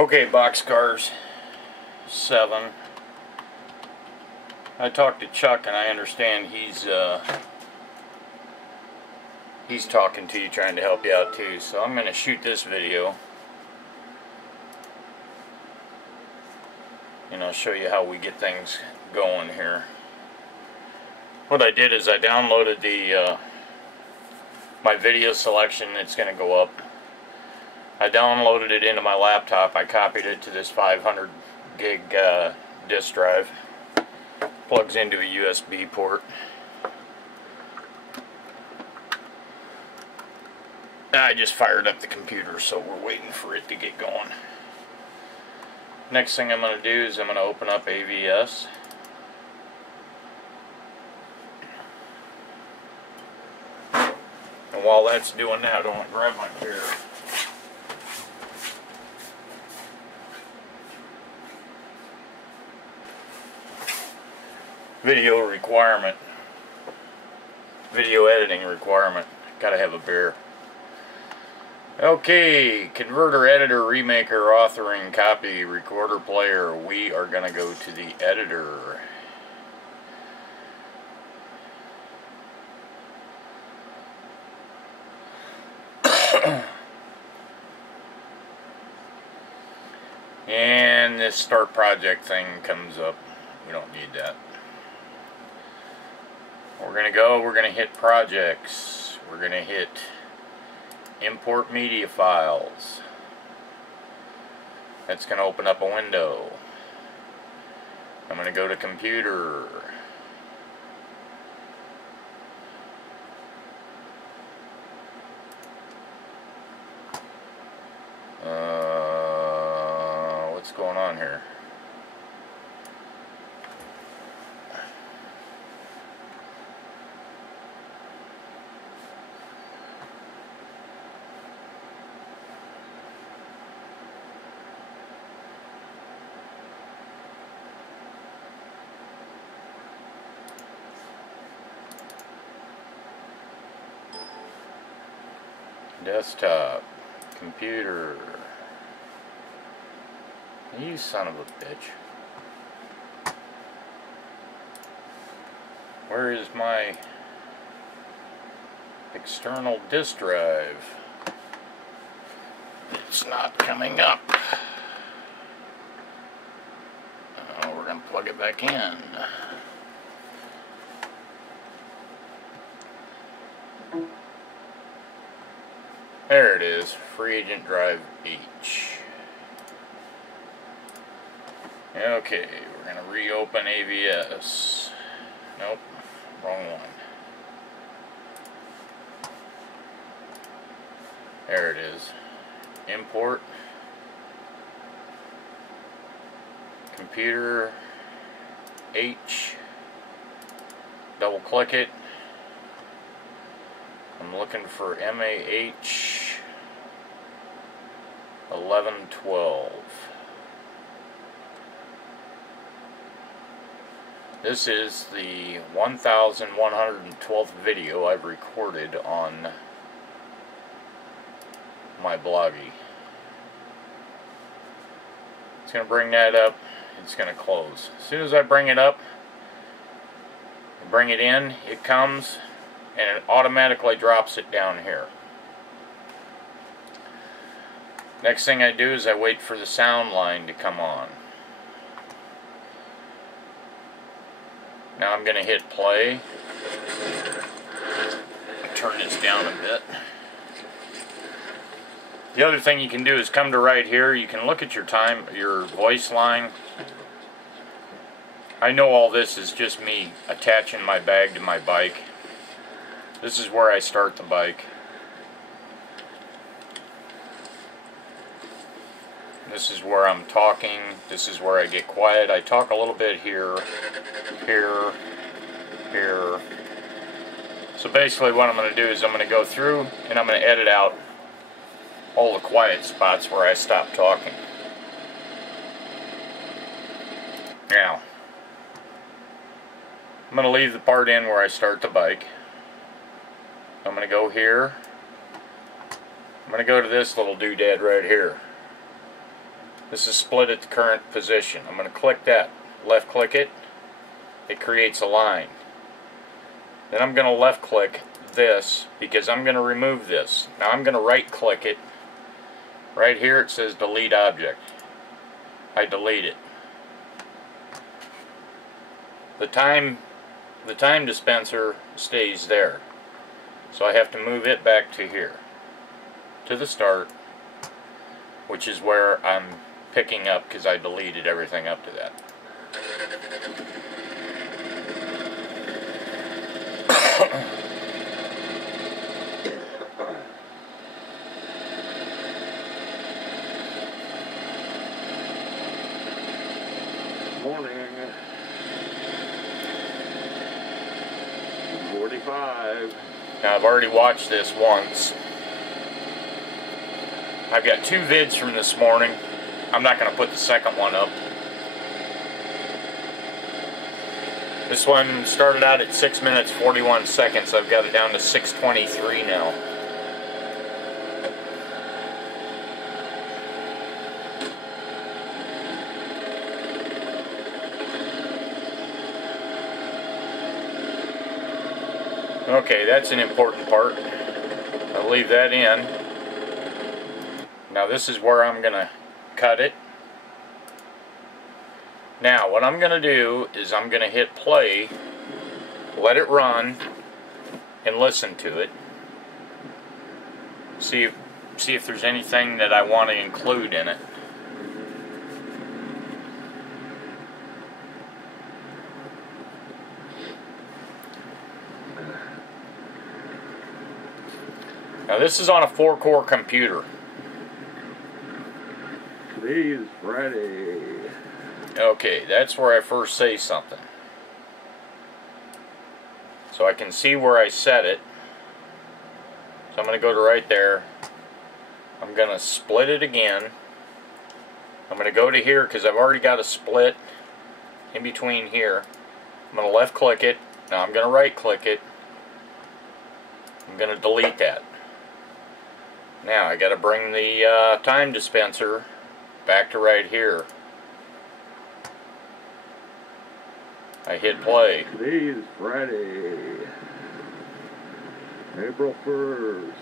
Okay, Boxcars 7. I talked to Chuck and I understand he's talking to you, trying to help you out too. So I'm going to shoot this video and I'll show you how we get things going here. What I did is I downloaded my video selection. It's going to go up. I downloaded it into my laptop. I copied it to this 500 gig disk drive. Plugs into a USB port. I just fired up the computer, so we're waiting for it to get going. Next thing I'm going to do is I'm going to open up AVS. And while that's doing that, I want to grab my beer. Video requirement. Video editing requirement. Gotta have a beer. Okay, converter, editor, remaker, authoring, copy, recorder, player. We are gonna go to the editor. And this start project thing comes up. We don't need that. We're going to hit projects. We're going to hit import media files. That's going to open up a window. I'm going to go to computer. What's going on here? Desktop, computer. You son of a bitch. Where is my external disk drive? It's not coming up. We're going to plug it back in. There it is, Free Agent Drive H. Okay, we're going to reopen AVS. Nope, wrong one. There it is. Import. Computer H. Double click it. I'm looking for MAH 1112. This is the 1112th video I've recorded on my bloggy. It's going to bring that up. It's going to close. As soon as I bring it up, bring it in, it comes and it automatically drops it down here. Next thing I do is I wait for the sound line to come on. Now I'm going to hit play. Turn this down a bit. The other thing you can do is come to right here. You can look at your voice line. I know all this is just me attaching my bag to my bike. This is where I start the bike. This is where I'm talking. This is where I get quiet. I talk a little bit here, here, here. So basically what I'm going to do is I'm going to go through and I'm going to edit out all the quiet spots where I stop talking. Now, I'm going to leave the part in where I start the bike. I'm going to go here. I'm going to go to this little doodad right here. This is split at the current position. I'm going to click that. Left click it. It creates a line. Then I'm going to left click this because I'm going to remove this. Now I'm going to right click it. Right here it says delete object. I delete it. The time dispenser stays there. So I have to move it back to here. To the start, which is where I'm picking up because I deleted everything up to that. Morning. 45. Now I've already watched this once. I've got 2 vids from this morning. I'm not going to put the second one up. This one started out at 6 minutes 41 seconds. I've got it down to 6:23 now. Okay, that's an important part. I'll leave that in. Now this is where I'm going to cut it. Now what I'm going to do is I'm going to hit play, let it run, and listen to it. See if there's anything that I want to include in it. Now this is on a 4-core computer. Today is Friday. Okay, that's where I first say something. So I can see where I set it. So I'm going to go to right there. I'm going to split it again. I'm going to go to here because I've already got a split in between here. I'm going to left click it. Now I'm going to right click it. I'm going to delete that. Now I got to bring the time dispenser back to right here. I hit play. Today is Friday, April 1st.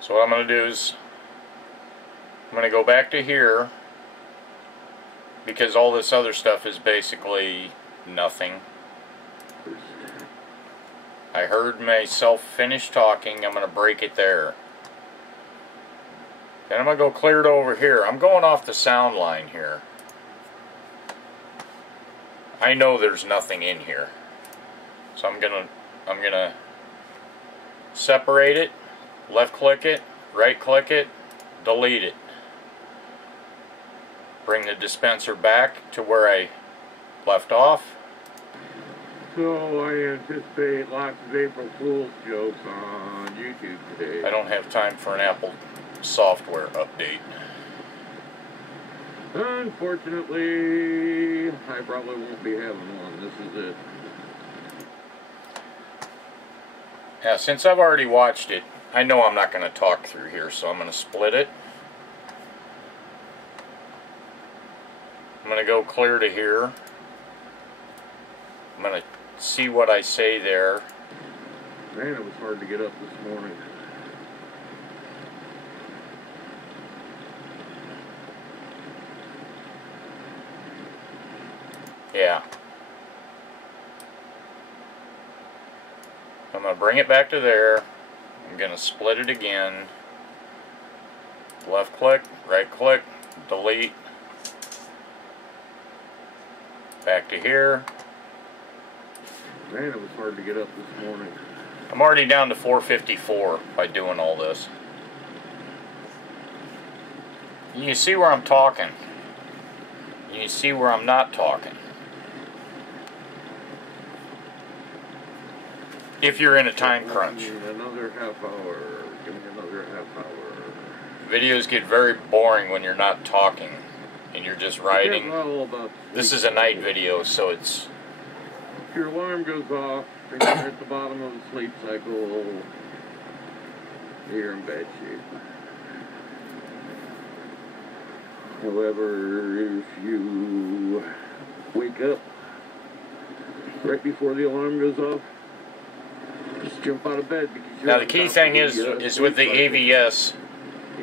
So what I'm going to do is I'm going to go back to here because all this other stuff is basically nothing. I heard myself finish talking. I'm going to break it there. Then I'm going to go clear it over here. I'm going off the sound line here. I know there's nothing in here. So I'm going to separate it, left click it, right click it, delete it. Bring the dispenser back to where I left off. So I anticipate lots of April Fool's jokes on YouTube today. I don't have time for an Apple software update. Unfortunately, I probably won't be having one. This is it. Now, since I've already watched it, I know I'm not going to talk through here, so I'm going to split it. I'm going to go clear to here. I'm going to see what I say there. Man, it was hard to get up this morning. Yeah. I'm going to bring it back to there. I'm going to split it again. Left click, right click, delete. Back to here. Man, it was hard to get up this morning. I'm already down to 454 by doing all this. You can see where I'm talking. You can see where I'm not talking. If you're in a time crunch. Another half hour. Give me another half hour. Videos get very boring when you're not talking. and you're just riding. This is a night video, so it's... If your alarm goes off and you're at the bottom of the sleep cycle, you're in bad shape. However, if you wake up right before the alarm goes off, just jump out of bed. Because now the key thing is with the AVS,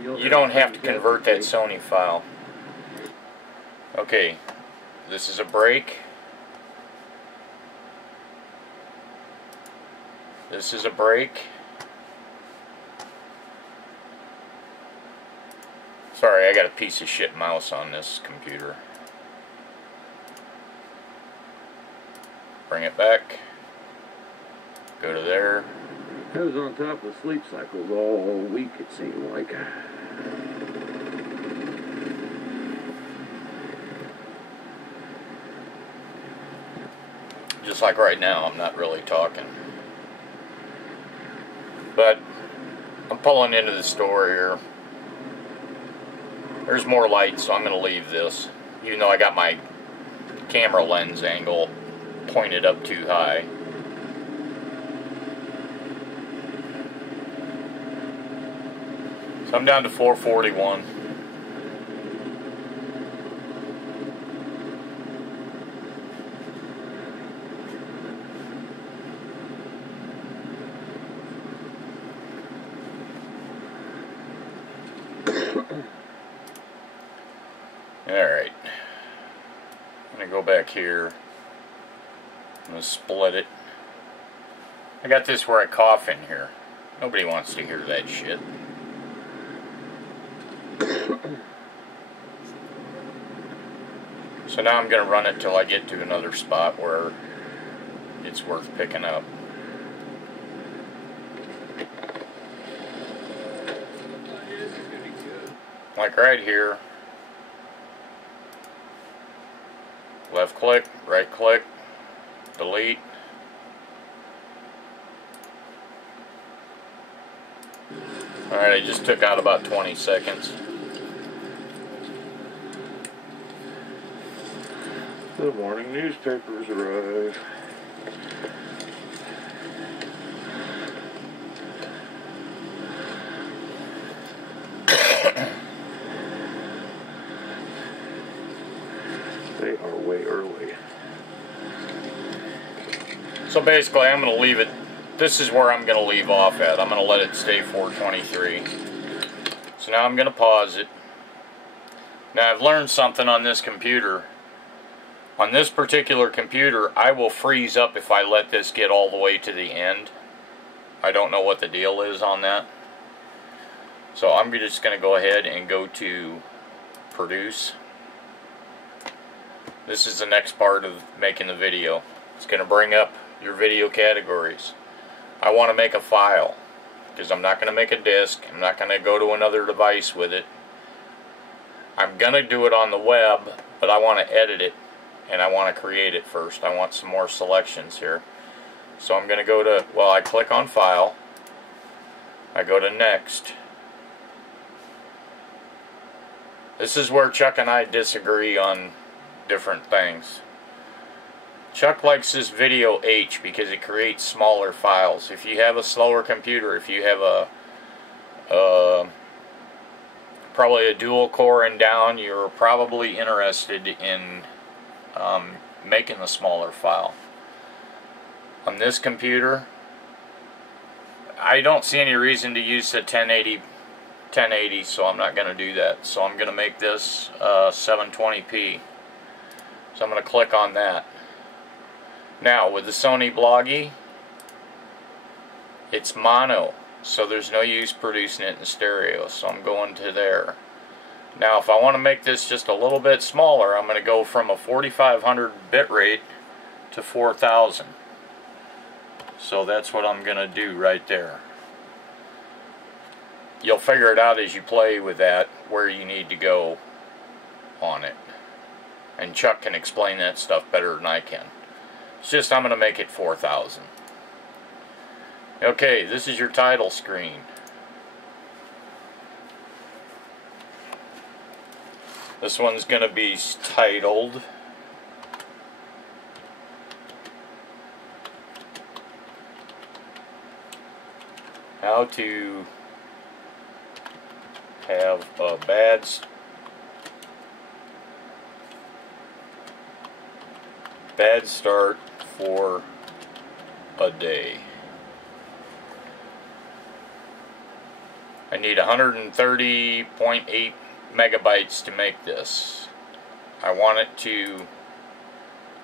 you don't have to convert that Sony file. Okay, this is a break. This is a break. Sorry, I got a piece of shit mouse on this computer. Bring it back. Go to there. I was on top of sleep cycles all week, it seemed like. Just like right now, I'm not really talking. But I'm pulling into the store here. There's more light, so I'm going to leave this. Even though I got my camera lens angle pointed up too high. So I'm down to 441. Alright. I'm going to go back here. I'm going to split it. I got this where I cough in here. Nobody wants to hear that shit. So now I'm going to run it till I get to another spot where it's worth picking up. Like right here. Left click, right click, delete. Alright, I just took out about 20 seconds. The morning newspapers arrive. They are way early. So basically I'm going to leave it, this is where I'm going to leave off at. I'm going to let it stay 423. So now I'm going to pause it. Now I've learned something on this computer. On this particular computer, I will freeze up if I let this get all the way to the end. I don't know what the deal is on that. So I'm just going to go ahead and go to produce. This is the next part of making the video. It's going to bring up your video categories. I want to make a file because I'm not going to make a disk. I'm not going to go to another device with it. I'm going to do it on the web, but I want to edit it and I want to create it first. I want some more selections here. So I'm going to go to, well, I click on File. I go to Next. This is where Chuck and I disagree on different things. Chuck likes this Video H because it creates smaller files. If you have a slower computer, if you have a probably a dual core and down, you're probably interested in making a smaller file. On this computer, I don't see any reason to use the 1080, so I'm not going to do that. So I'm going to make this 720p. So I'm going to click on that. Now with the Sony Bloggy, it's mono, so there's no use producing it in stereo, so I'm going to there. Now if I want to make this just a little bit smaller, I'm going to go from a 4500 bitrate to 4000. So that's what I'm going to do right there. You'll figure it out as you play with that, where you need to go on it. And Chuck can explain that stuff better than I can. It's just I'm going to make it 4000. Okay, this is your title screen. This one's going to be titled How to Have a Bad Start for a Day. I need 130.8 megabytes to make this. I want it to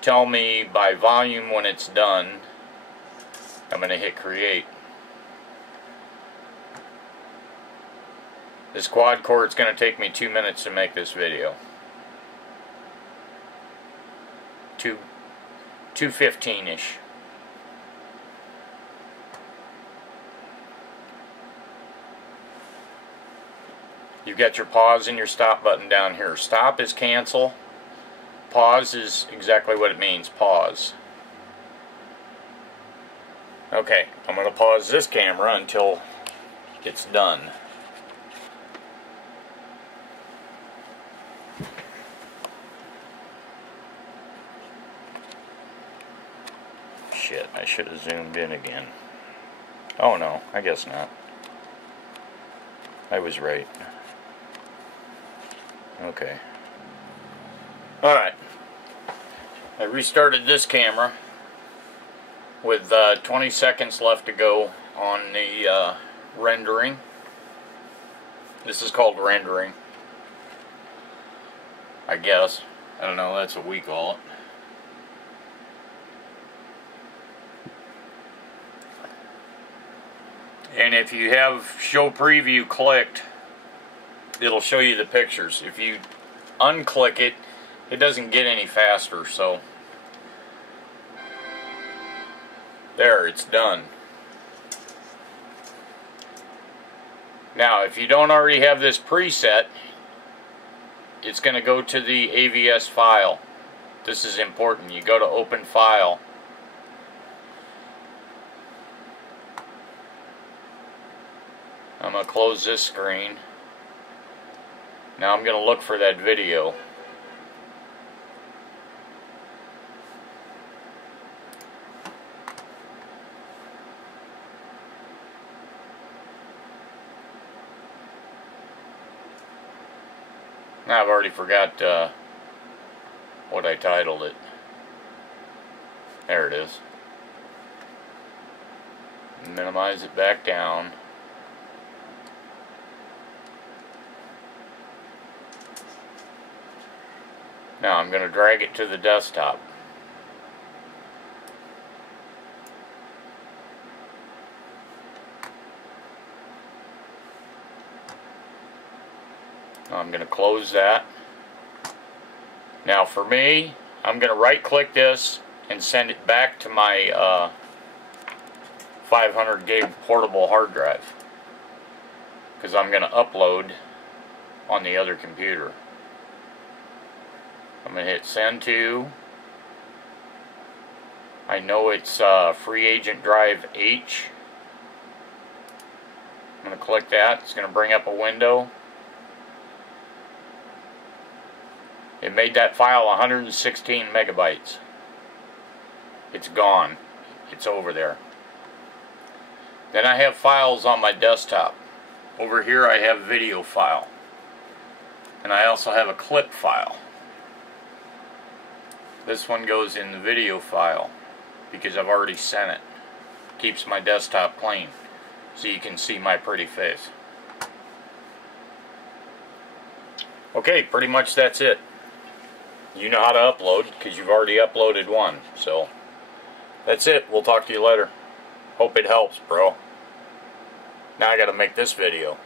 tell me by volume when it's done. I'm going to hit create. This quad core, it's going to take me 2 minutes to make this video. 2:15-ish. You've got your pause and your stop button down here. Stop is cancel. Pause is exactly what it means, pause. Okay, I'm going to pause this camera until it's done. Shit, I should have zoomed in again. Oh no, I guess not. I was right. Okay. Alright. I restarted this camera with 20 seconds left to go on the rendering. This is called rendering, I guess. I don't know, that's what we call it. And if you have show preview clicked, it'll show you the pictures. If you unclick it, it doesn't get any faster, so there, it's done. Now, if you don't already have this preset, it's going to go to the AVS file. This is important. You go to open file. I'm going to close this screen. Now I'm going to look for that video. Now I've already forgot what I titled it. There it is. Minimize it back down. Now I'm going to drag it to the desktop. Now I'm going to close that. Now for me, I'm going to right click this and send it back to my 500 gig portable hard drive, because I'm going to upload on the other computer. I'm going to hit send to. I know it's free agent drive H. I'm going to click that. It's going to bring up a window. It made that file 116 megabytes. It's gone. It's over there. Then I have files on my desktop. Over here I have video file. And I also have a clip file. This one goes in the video file because I've already sent it. Keeps my desktop clean so you can see my pretty face. Okay, pretty much that's it. You know how to upload because you've already uploaded one. So that's it. We'll talk to you later. Hope it helps, bro. Now I gotta make this video.